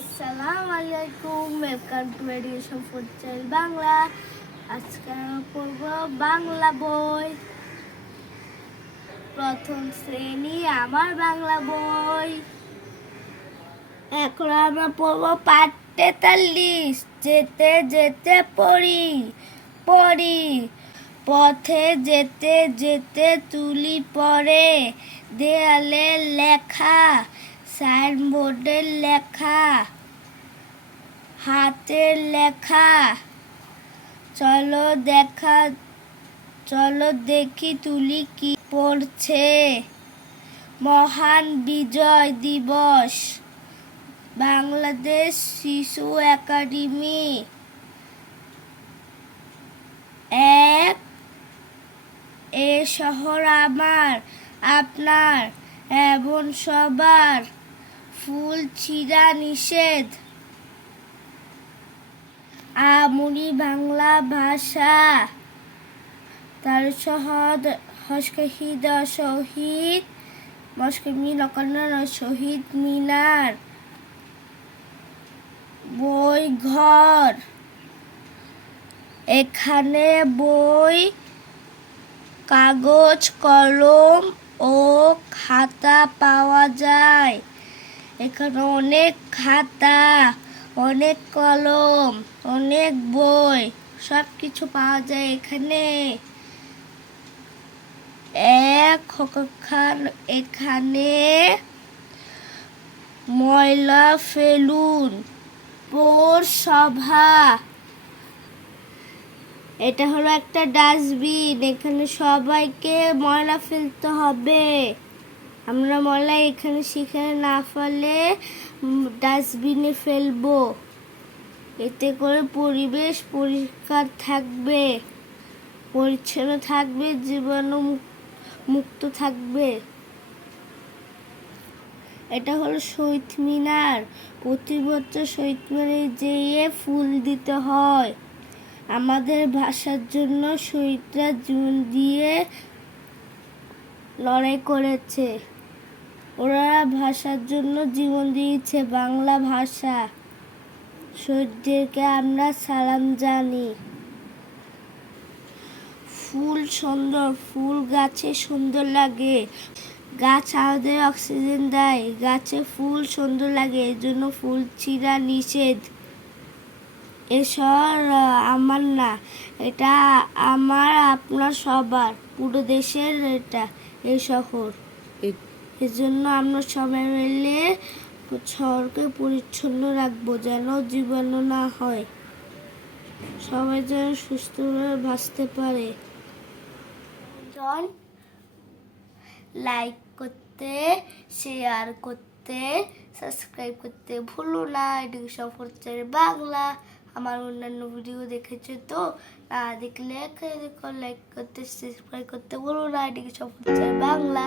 আসসালামু আলাইকুম welcome to channel Bangla আজকে পড়ব বাংলা বই। প্রথম শ্রেণি, আমার বাংলা বই। এখন আমরা পড়ব পাঠ তেতাল্লিশ, যেতে যেতে পড়ি পড়ি। পথে যেতে যেতে তুলি পড়ে, দেয়ালে লেখা সাইনবোর্ডের লেখা, হাতের লেখা। চলো দেখা, চলো দেখি তুলি কি পড়ছে। মহান বিজয় দিবস, বাংলাদেশ শিশু একাডেমি। এক, এ শহর আমার, আপনার, এবং সবার। ফুল ছিঁড়া নিষেধ। আমুনি বাংলা ভাষা। তার শহদ। হস্কহিদ শহীদ শহীদ মিনার। বই ঘর। এখানে বই, কাগজ, কলম ও খাতা যায় এখানে অনেক খাতা, অনেক কলম, অনেক বই সব কিছু পাওয়া যায় এখানে। এখানে ময়লা ফেলুন, পৌর সভা। এটা হলো একটা ডাস্টবিন, এখানে সবাইকে ময়লা ফেলতে হবে। আমরা ময়লা এখানে সেখানে না ফেলে ডাস্টবিনে ফেলব। এতে করে পরিবেশ পরিষ্কার থাকবে, পরিচ্ছন্ন থাকবে, জীবাণু মুক্ত থাকবে। এটা হলো শহীদ মিনার। প্রতি বছর শহীদ মিনারে যেয়ে ফুল দিতে হয়। আমাদের ভাষার জন্য শহীদরা জীবন দিয়ে লড়াই করেছে। ওরা ভাষার জন্য জীবন দিয়েছে বাংলা ভাষা। শহীদদেরকে আমরা সালাম জানি। ফুল সুন্দর, ফুল গাছে সুন্দর লাগে। গাছ আমাদের অক্সিজেন দেয়। গাছে ফুল সুন্দর লাগে এর জন্য ফুল ছিঁড়া নিষেধ। এসব আমার না, এটা আমার, আপনার সবার, পুরো দেশের এটা, এই শহর। এজন্য আমরা সবাই মিলে শহরকে পরিচ্ছন্ন রাখব, যেন জীবাণু না হয়। সবাই যেন সুস্থভাবে বাঁচতে পারে। জন লাইক করতে শেয়ার করতে সাবস্ক্রাইব করতে ভুলো না। এডুকেশন ফোরচার বাংলা। আমার অন্যান্য ভিডিও দেখেছ তো? না দেখলে লাইক করতে সাবস্ক্রাইব করতে ভুলো না। এডুকেশন ফোরচার বাংলা।